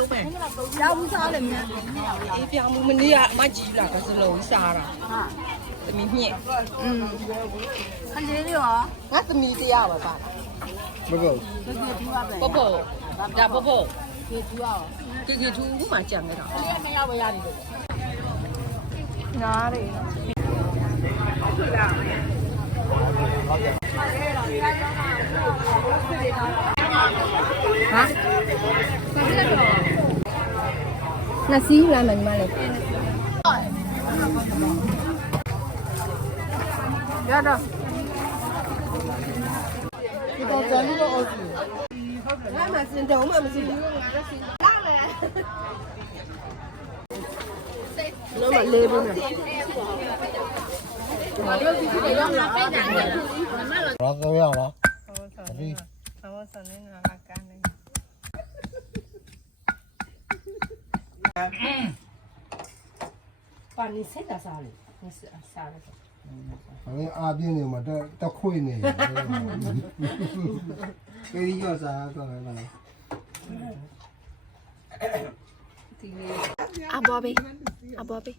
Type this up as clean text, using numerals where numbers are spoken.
ဦးမယ် ရောက်ဘူးစားတယ်မြန် အေးပြောင်းမှုမနေ့ကအမကြီးလာကစလုံးစားတာ ဟာ သမီးမြင့် ခန်းကြီးရော ငါသမီးတရားပါပါ 不够。 ဒီကထူပါပဲ ပေါ့ပေါ့ဒါပေါ့ပေါ့ ဒီထူရော ကေထူခုမှကြံနေတာ ဒီကမရဘရတယ်လို့ နားတယ်ဟာနစီလာမယ်ညီမလေး ရတော့ 你到这里了，儿子。 ငါမှစင်တုံးမှမရှိဘူးလုံးမလေးဘူးနော် 哪个样了？ ဆောင်းဆောင်းနေနာကန်းနေ ပါနေဆက်တာစားလေစားတယ် 反正阿斌的嘛，这亏呢。给你要啥？过来过来。 အဘွားပေးအဘွားပေး